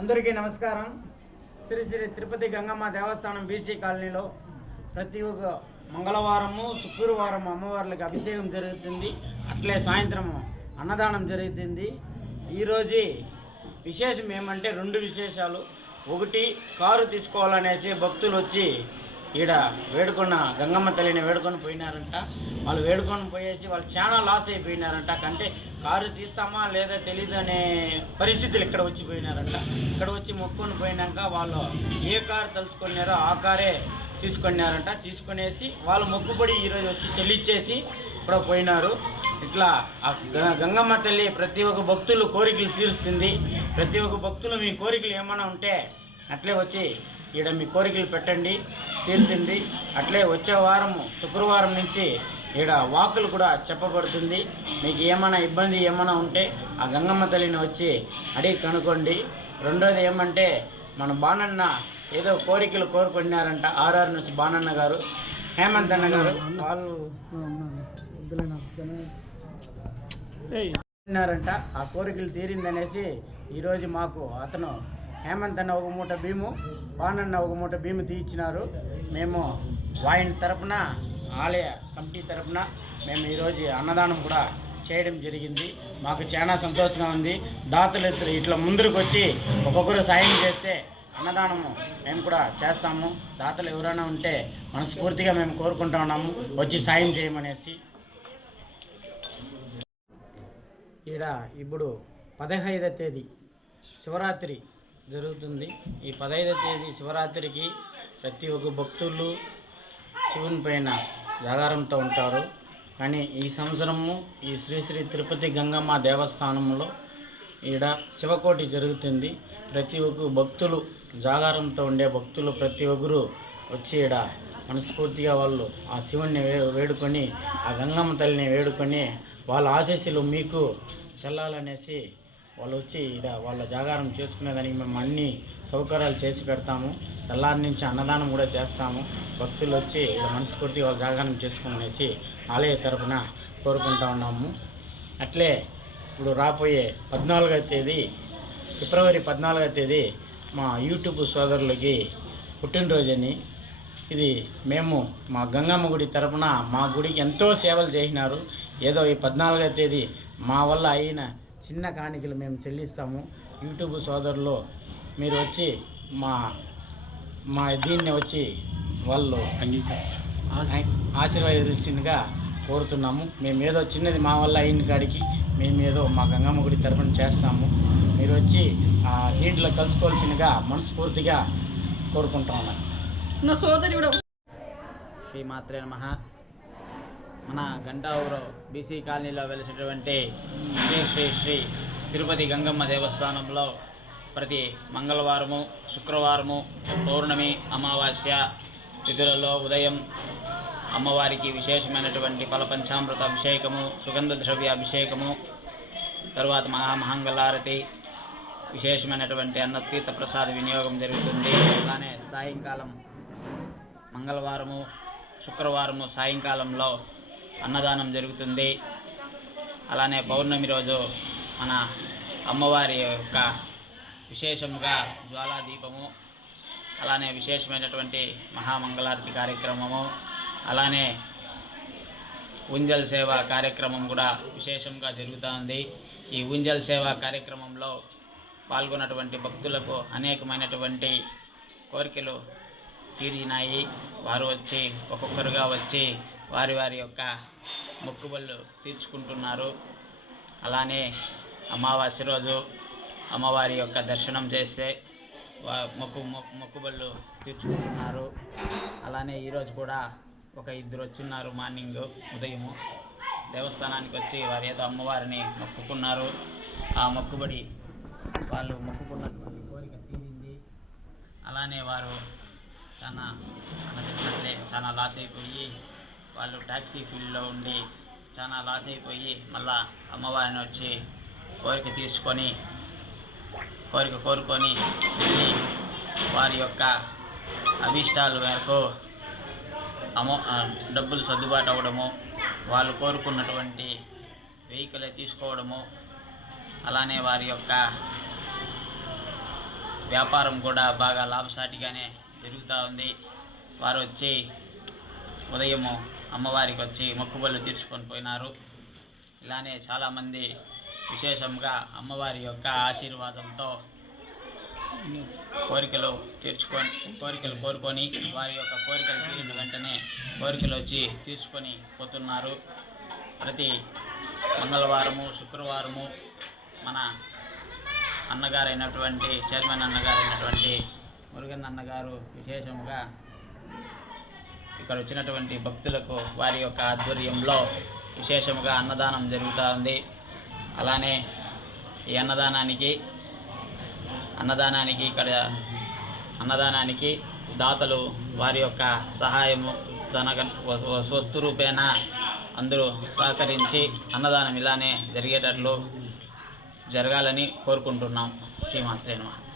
అందరికీ నమస్కారం. శ్రీ శ్రీ తిరుపతి గంగమ్మ దేవస్థానం బీసీ కాలనీలో ప్రతి ఒక్క మంగళవారము శుక్రవారం అమ్మవార్లకు అభిషేకం జరుగుతుంది. అట్లే సాయంత్రం అన్నదానం జరుగుతుంది. ఈరోజు విశేషం ఏమంటే రెండు విశేషాలు. ఒకటి, కారు తీసుకోవాలనేసి భక్తులు వచ్చి ఈడ వేడుకున్న గంగమ్మ తల్లిని వేడుకొని పోయినారంట. వాళ్ళు వేడుకొని పోయేసి వాళ్ళు చాలా లాస్ అయిపోయినారంట. కంటే కారు తీస్తామా లేదా తెలీదు అనే పరిస్థితులు ఇక్కడ వచ్చి పోయినారంట. ఇక్కడ వచ్చి మొక్కుకొని పోయినాక వాళ్ళు ఏ కారు తలుచుకున్నారో ఆ కారే తీసుకున్నారంట. తీసుకునేసి వాళ్ళు మొక్కుబడి ఈరోజు వచ్చి చెల్లించేసి ఇక్కడ పోయినారు. ఇట్లా గంగమ్మ తల్లి ప్రతి ఒక్క భక్తులు కోరికలు తీరుస్తుంది. ప్రతి ఒక్క భక్తులు మీ కోరికలు ఏమైనా ఉంటే అట్లే వచ్చి ఈడ మీ కోరికలు పెట్టండి, తీరుతుంది. అట్లే వచ్చే వారము శుక్రవారం నుంచి ఈడ వాకులు కూడా చెప్పబడుతుంది. మీకు ఏమైనా ఇబ్బంది ఏమైనా ఉంటే ఆ గంగమ్మ తల్లిని వచ్చి అడిగి కనుక్కోండి. రెండోది ఏమంటే మన బాణన్న ఏదో కోరికలు కోరుకున్నారంట. ఆర్ఆర్ నుంచి బాణన్న గారు, హేమంత్ అన్న గారు వాళ్ళు ఉన్నారంట. ఆ కోరికలు తీరిందనేసి ఈరోజు మాకు అతను హేమంత్ అన్న ఒక మూట భీము, బాణన్న ఒక మూట భీము తీయించినారు. మేము వాయిన్ తరపున ఆలయ కమిటీ తరపున మేము ఈరోజు అన్నదానం కూడా చేయడం జరిగింది. మాకు చాలా సంతోషంగా ఉంది. దాతలు ఇట్లా ముందుకు వచ్చి ఒక్కొక్కరు సాయం చేస్తే అన్నదానము మేము కూడా చేస్తాము. దాతలు ఎవరైనా ఉంటే మనస్ఫూర్తిగా మేము కోరుకుంటా ఉన్నాము వచ్చి సాయం చేయమనేసి. ఈడ ఇప్పుడు 15వ తేదీ శివరాత్రి జరుగుతుంది. ఈ 15వ తేదీ శివరాత్రికి ప్రతి ఒక్క భక్తులు శివుని పైన జాగారంతో ఉంటారు. కానీ ఈ సంవత్సరము ఈ శ్రీ శ్రీ తిరుపతి గంగమ్మ దేవస్థానంలో ఈడ శివకోటి జరుగుతుంది. ప్రతి ఒక్క భక్తులు జాగారంతో ఉండే భక్తులు ప్రతి ఒక్కరు వచ్చి ఈడ మనస్ఫూర్తిగా వాళ్ళు ఆ శివుణ్ణి వేడుకొని ఆ గంగమ్మ తల్లిని వేడుకొని వాళ్ళ ఆశీస్సులు మీకు చెల్లాలనేసి వాళ్ళు వచ్చి ఈడ వాళ్ళ జాగారం చేసుకునేదానికి మేము అన్ని సౌకర్యాలు చేసి పెడతాము. తెల్లారి నుంచి అన్నదానం కూడా చేస్తాము. భక్తులు వచ్చి ఈడ మనస్ఫూర్తిగా వాళ్ళ జాగారం చేసుకోమనేసి ఆలయ తరపున కోరుకుంటా ఉన్నాము. అట్లే ఇప్పుడు రాబోయే 14వ తేదీ ఫిబ్రవరి 14వ తేదీ మా యూట్యూబ్ సోదరులకి పుట్టినరోజని ఇది మేము మా గంగమ్మ గుడి తరపున మా గుడికి ఎంతో సేవలు చేసినారు. ఏదో ఈ 14వ తేదీ మా వల్ల అయిన చిన్న కాணிకలు మేము చెల్లిస్తాము. యూట్యూబ్ సోదరులు మీరు వచ్చి మా దీన్ని వచ్చి వాళ్ళు ఆశీర్వదించిందిగా కోరుతున్నాము. మేము ఏదో చిన్నది మా వల్ల అయిన కాడికి మేము ఏదో మా గంగమ్మ గుడి తరపున చేస్తాము. మీరు వచ్చి దీంట్లో కలుసుకోవాల్సిందిగా మనస్ఫూర్తిగా కోరుకుంటా ఉన్నాను. నా సోదరి కూడా శ్రీ మాత్రే నమః. మన గంటావూరు బీసీ కాలనీలో వెలిసినటువంటి శ్రీ శ్రీ శ్రీ తిరుపతి గంగమ్మ దేవస్థానంలో ప్రతి మంగళవారము శుక్రవారము పౌర్ణమి అమావాస్య తిథులలో ఉదయం అమ్మవారికి విశేషమైనటువంటి ఫలపంచామృత అభిషేకము, సుగంధ ద్రవ్య అభిషేకము, తరువాత మహామంగళారతి, విశేషమైనటువంటి అన్నతీర్థ ప్రసాద వినియోగం జరుగుతుంది. అలానే సాయంకాలం మంగళవారము శుక్రవారము సాయంకాలంలో అన్నదానం జరుగుతుంది. అలానే పౌర్ణమి రోజు మన అమ్మవారి యొక్క విశేషముగా జ్వాలాదీపము, అలానే విశేషమైనటువంటి మహామంగళారతి కార్యక్రమము, అలానే ఉంజల్ సేవ కార్యక్రమం కూడా విశేషంగా జరుగుతుంది. ఈ ఉంజల్ సేవ కార్యక్రమంలో పాల్గొన్నటువంటి భక్తులకు అనేకమైనటువంటి కోరికలు తీరినాయి. వారు వచ్చి ఒక్కొక్కరుగా వచ్చి వారి వారి యొక్క మొక్కుబళ్ళు తీర్చుకుంటున్నారు. అలానే అమావాస్య రోజు అమ్మవారి యొక్క దర్శనం చేస్తే మొక్కుబళ్ళు తీర్చుకుంటున్నారు. అలానే ఈరోజు కూడా ఒక 2 వచ్చిన్నారు. మార్నింగ్ ఉదయము దేవస్థానానికి వచ్చి వారు ఏదో అమ్మవారిని మొక్కుకున్నారు. ఆ మొక్కుబడి వాళ్ళు మొక్కుకున్నటువంటి కోరిక తీరింది. అలానే వారు చాలా లాస్ అయిపోయి వాళ్ళు ట్యాక్సీ ఫీల్డ్లో ఉండి చాలా లాస్ అయిపోయి మళ్ళా అమ్మవారిని వచ్చి కోరిక కోరుకొని వారి యొక్క అభీష్టాల మేరకు డబ్బులు సర్దుబాటు అవ్వడము, వాళ్ళు కోరుకున్నటువంటి వెహికల్ తీసుకోవడము, అలానే వారి యొక్క వ్యాపారం కూడా బాగా లాభసాటిగానే జరుగుతూ ఉంది. వారు వచ్చి ఉదయము అమ్మవారికి వచ్చి మొక్కుబళ్ళు తీర్చుకొని పోయినారు. ఇలానే చాలామంది విశేషంగా అమ్మవారి యొక్క ఆశీర్వాదంతో కోరికలు కోరుకొని వారి యొక్క కోరికలు తీరిన వెంటనే కోరికలు వచ్చి తీర్చుకొని పోతున్నారు. ప్రతి మంగళవారము, శుక్రవారము మన అన్నగారైనటువంటి చైర్మన్ అన్నగారైనటువంటి మురుగన్ అన్నగారు విశేషముగా ఇక్కడ వచ్చినటువంటి భక్తులకు వారి యొక్క ఆధ్వర్యంలో విశేషముగా అన్నదానం జరుగుతూ ఉంది. అలానే ఈ అన్నదానానికి దాతలు వారి యొక్క సహాయము వస్తు రూపేణ అందరూ సహకరించి అన్నదానం ఇలానే జరిగేటట్లు జరగాలని కోరుకుంటున్నాం. శ్రీమాత్రే నమః.